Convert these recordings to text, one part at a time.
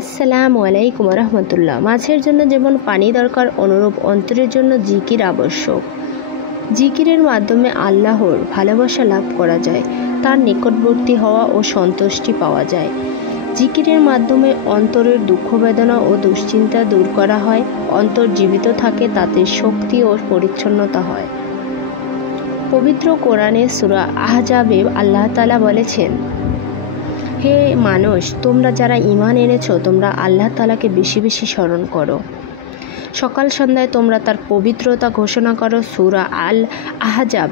আসসালামু আলাইকুম রহমতুল্লাহ। মাছের জন্য যেমন পানি দরকার, অনুরূপ অন্তরের জন্য জিকির আবশ্যক। জিকিরের মাধ্যমে আল্লাহর ভালোবাসা লাভ করা যায়, তার নিকটবর্তী হওয়া ও সন্তুষ্টি পাওয়া যায়। জিকিরের মাধ্যমে অন্তরের দুঃখ বেদনা ও দুশ্চিন্তা দূর করা হয়, অন্তর জীবিত থাকে, তাতে শক্তি ও পরিচ্ছন্নতা হয়। পবিত্র কোরআনে সূরা আহজাবে আল্লাহ তাআলা বলেছেন, হে মানুষ, তোমরা যারা ঈমান এনেছো, তোমরা আল্লাহ তাআলাকে বেশি বেশি স্মরণ করো। সকাল সন্ধ্যায় তোমরা তার পবিত্রতা ঘোষণা করো। সূরা আল আহজাব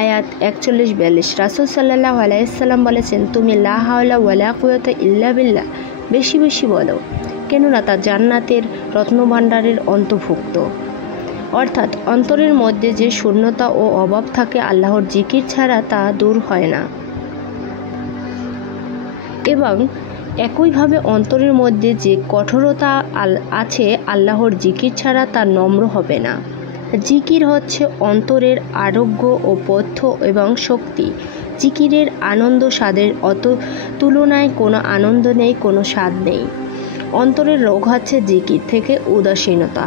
আয়াত 41-42। রাসূল সাল্লাল্লাহু আলাইহি সাল্লাম বলেছেন, তুমি লা হাওলা ওয়ালা কুওয়াতা ইল্লা বিল্লাহ বেশি বেশি বলো, কেননা তা জান্নাতের রত্নভাণ্ডারের অন্তর্ভুক্ত। অর্থাৎ অন্তরের মধ্যে যে শূন্যতা ও অভাব থাকে, আল্লাহর জিকির ছাড়া তা দূর হয় না। এবং একইভাবে অন্তরের মধ্যে যে কঠোরতা আছে, আল্লাহর জিকির ছাড়া তা নম্র হবে না। জিকির হচ্ছে অন্তরের আরোগ্য ও পথ্য এবং শক্তি। জিকিরের আনন্দ স্বাদের তুলনায় কোনো আনন্দ নেই, কোনো স্বাদ নেই। অন্তরের রোগ হচ্ছে জিকির থেকে উদাসীনতা।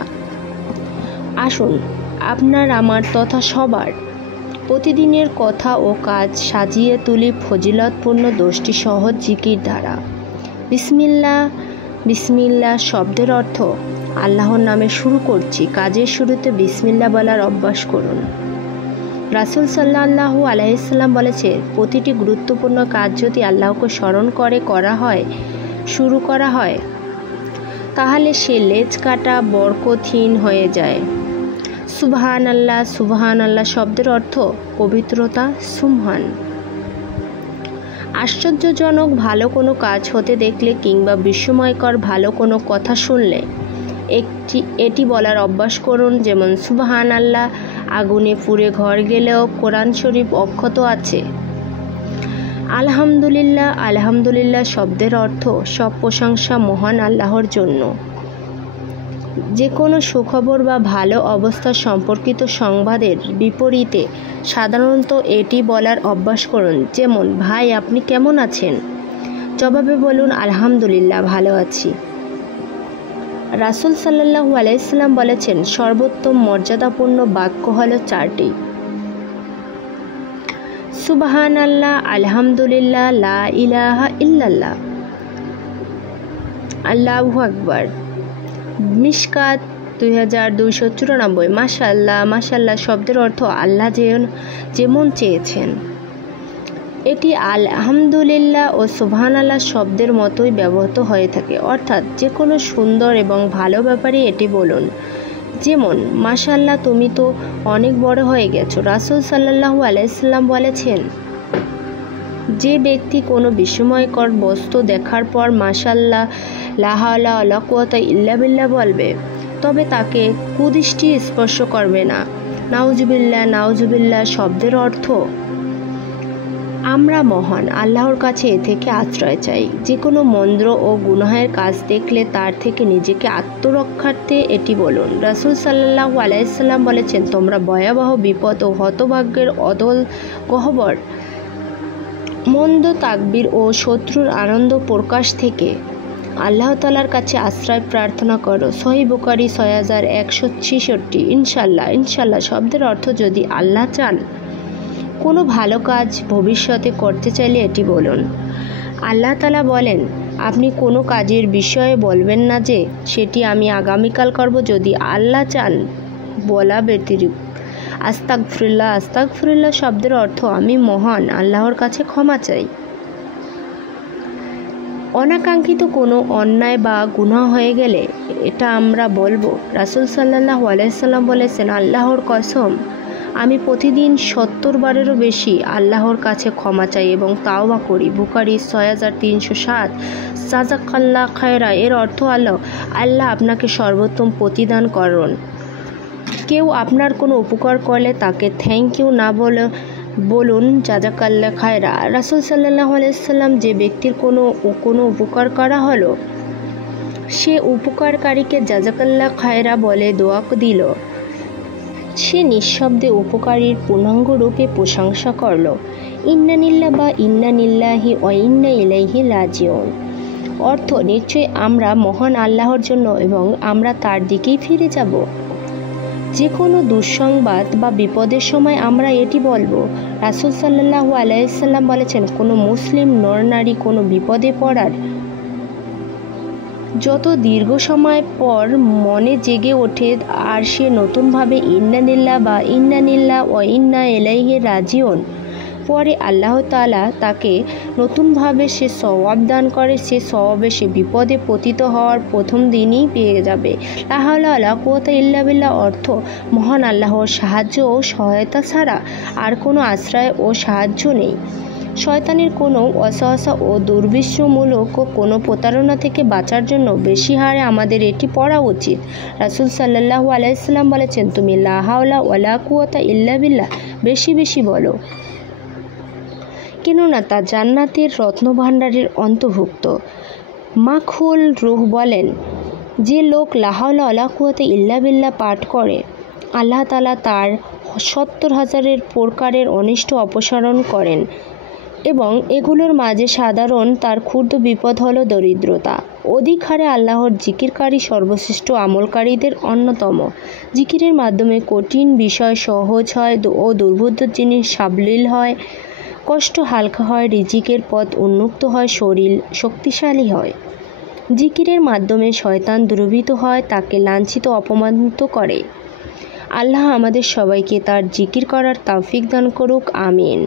আসুন আপনার, আমার তথা সবার প্রতিদিনের কথা ও কাজ সাজিয়ে তুলি ফজিলতপূর্ণ 10টি সহজ জিকির দ্বারা। বিসমিল্লাহ। বিসমিল্লাহ শব্দের অর্থ আল্লাহর নামে শুরু করছি। কাজের শুরুতে বিসমিল্লাহ বলার অভ্যাস করুন। রাসূল সাল্লাল্লাহু আলাইহি সাল্লাম বলেছে, প্রতিটি গুরুত্বপূর্ণ কাজ যদি আল্লাহকে স্মরণ করে শুরু করা হয়, তাহলে সে লেজ কাটা বরকতহীন হয়ে যায়। সুবহান আল্লাহ। সুবহান আল্লাহ শব্দের অর্থ পবিত্রতা, সুবহান। আশ্চর্যজনক ভালো কোনো কাজ হতে দেখলে কিংবা বিস্ময়কর ভালো কোনো কথা শুনলে এটি বলার অভ্যাস করুন। যেমন সুবহান আল্লাহ, আগুনে পুড়ে ঘর গেলেও কোরআন শরীফ অক্ষত আছে। আলহামদুলিল্লাহ। আলহামদুলিল্লাহ শব্দের অর্থ সব প্রশংসা মহান আল্লাহর জন্য। যে কোনো সুখবর বা ভালো অবস্থা সম্পর্কিত সংবাদের বিপরীতে সাধারণত এটি বলার অভ্যাস করুন। যেমন, ভাই আপনি কেমন আছেন? জবাবে বলুন, আলহামদুলিল্লাহ ভালো আছি। রাসূল সাল্লাল্লাহু আলাইহি সাল্লাম বলেছেন, সর্বোত্তম মর্যাদাপূর্ণ বাক্য হলো 4টি: সুবহানাল্লাহ, আলহামদুলিল্লাহ, লা ইলাহা ইল্লাল্লাহ, আল্লাহু আকবার। মিশকাত 2294। মাশাআল্লাহ। মাশাআল্লাহ শব্দের অর্থ আল্লাহ যেমন চেয়েছেন। এটি আলহামদুলিল্লাহ ও সুবহানাল্লাহ শব্দের মতোই ব্যবহৃত হয়ে থাকে, অর্থাৎ যে কোনো সুন্দর এবং ভালো ব্যাপারে এটি বলুন। যেমন, মাশাআল্লাহ তুমি তো অনেক বড় হয়ে গেছো। রাসূল সাল্লাল্লাহু আলাইহি সাল্লাম বলেছেন, যে ব্যক্তি কোনো বিস্ময়কর বস্তু দেখার পর মাশাআল্লাহ, লা হাওলা ওয়ালা কুওয়াতা ইল্লা বিল্লাহ বলবে, তবে তাকে কুদৃষ্টি স্পর্শ করবে না। নাউজুবিল্লাহ। নাউজুবিল্লাহ শব্দের অর্থ আমরা মহান আল্লাহর কাছে এ থেকে আশ্রয় চাই। যে কোনো মন্দ ও গুনাহের কাজ দেখলে তার থেকে নিজেকে আত্মরক্ষার্থে এটি বলুন। রাসূল সাল্লাল্লাহু আলাইহি সাল্লাম বলেছেন, তোমরা ভয়াবহ বিপদ ও হতভাগ্যের অদল গহ্বর, মন্দ তাকবীর ও শত্রুর আনন্দ প্রকাশ থেকে আল্লাহ তাআলার কাছে আশ্রয় প্রার্থনা করো। সহিহ বুখারী 6166। ইনশাআল্লাহ। ইনশাআল্লাহ শব্দের অর্থ যদি আল্লাহ চান। কোনো ভালো কাজ ভবিষ্যতে করতে চাইলে এটি বলুন। আল্লাহ তাআলা বলেন, আপনি কোনো কাজের বিষয়ে বলবেন না যে সেটি আমি আগামীকাল করব, যদি আল্লাহ চান বলা ব্যতিরেক। আস্তাগফিরুল্লাহ। আস্তাগফিরুল্লাহ শব্দের অর্থ আমি মহান আল্লাহর কাছে ক্ষমা চাই। অনাকাঙ্ক্ষিত কোনো অন্যায় বা গুনাহ হয়ে গেলে এটা আমরা বলবো। রাসূল সাল্লাল্লাহু আলাইহি সাল্লাম বলেছেন, আল্লাহর কসম, আমি প্রতিদিন 70 বারেরও বেশি আল্লাহর কাছে ক্ষমা চাই এবং তাওবা করি। বুখারী 6307। জাযাকাল্লাহ খায়রা এর অর্থ আল্লাহ আপনাকে সর্বোত্তম প্রতিদান করুন। কেউ আপনার কোনো উপকার করলে তাকে থ্যাংক ইউ না বলুন জাযাকাল্লাহ খায়রা। রাসূল সাল্লাল্লাহু আলাইহি সাল্লাম যে ব্যক্তির কোনো উপকার করা হলো, সে উপকারকারীকে জাযাকাল্লাহ খায়রা বলে দোয়া দিল, সে নিঃশব্দে উপকারীর পূর্ণাঙ্গ রূপে প্রশংসা করল। ইন্না লিল্লাহি বা ইন্না লিল্লাহি ওয়া ইন্না ইলাইহি রাজিউন। অর্থ নিশ্চয়ই আমরা মহান আল্লাহর জন্য এবং আমরা তার দিকেই ফিরে যাব। যে কোনো দুঃসংবাদ বা বিপদের সময় আমরা এটি বলবো। রাসূল সাল্লাল্লাহু আলাইহি সাল্লাম বলেছেন, কোনো মুসলিম নরনারী কোনো বিপদে পড়ার যত দীর্ঘ সময় পর মনে জেগে ওঠে আর সে নতুনভাবে ইন্না লিল্লাহ বা ইন্না লিল্লাহ ও ইন্না ইলাইহি রাজিউন পরে আল্লাহ তাআলা তাকে নতুনভাবে সে সওয়াব দান করে। সে সওয়াবে সে বিপদে পতিত হওয়ার প্রথম দিনই পেয়ে যাবে। লা হাওলা ওয়ালা কুওয়াতা ইল্লা বিল্লাহ অর্থ মহান আল্লাহর সাহায্য ও সহায়তা ছাড়া আর কোনো আশ্রয় ও সাহায্য নেই। শয়তানের কোনো অসহসা ও দুর্বিষমূলক কোনো প্রতারণা থেকে বাঁচার জন্য বেশি হারে আমাদের এটি পড়া উচিত। রাসূল সাল্লাল্লাহু আলাইহি সাল্লাম বলেছেন, তুমি লা হাওলা ওয়ালা কুওয়াতা ইল্লা বিল্লাহ বেশি বেশি বলো, কেননা তা জান্নাতের রত্নভাণ্ডারের অন্তর্ভুক্ত। মাখুল রূহ বলেন, যে লোক লা হাওলা ওয়ালা কুওয়াতা ইল্লা বিল্লাহ পাঠ করে আল্লাহ তাআলা তার 70,000 প্রকারের অনিষ্ট অপসারণ করেন এবং এগুলোর মাঝে সাধারণ তার ক্ষুদ্র বিপদ হলো দরিদ্রতা। অধিক হারে আল্লাহর জিকিরকারী সর্বশ্রেষ্ঠ আমলকারীদের অন্যতম। জিকিরের মাধ্যমে কঠিন বিষয় সহজ হয় ও দুর্বোধ্য জিনিস সাবলীল হয়, কষ্ট হালকা হয়, রিজিকের পথ উন্মুক্ত হয়, শরীর শক্তিশালী হয়। জিকিরের মাধ্যমে শয়তান দুর্বৃত্ত হয়, তাকে লাঞ্ছিত অপমানিত করে। আল্লাহ আমাদের সবাইকে তার জিকির করার তৌফিক দান করুক। আমিন।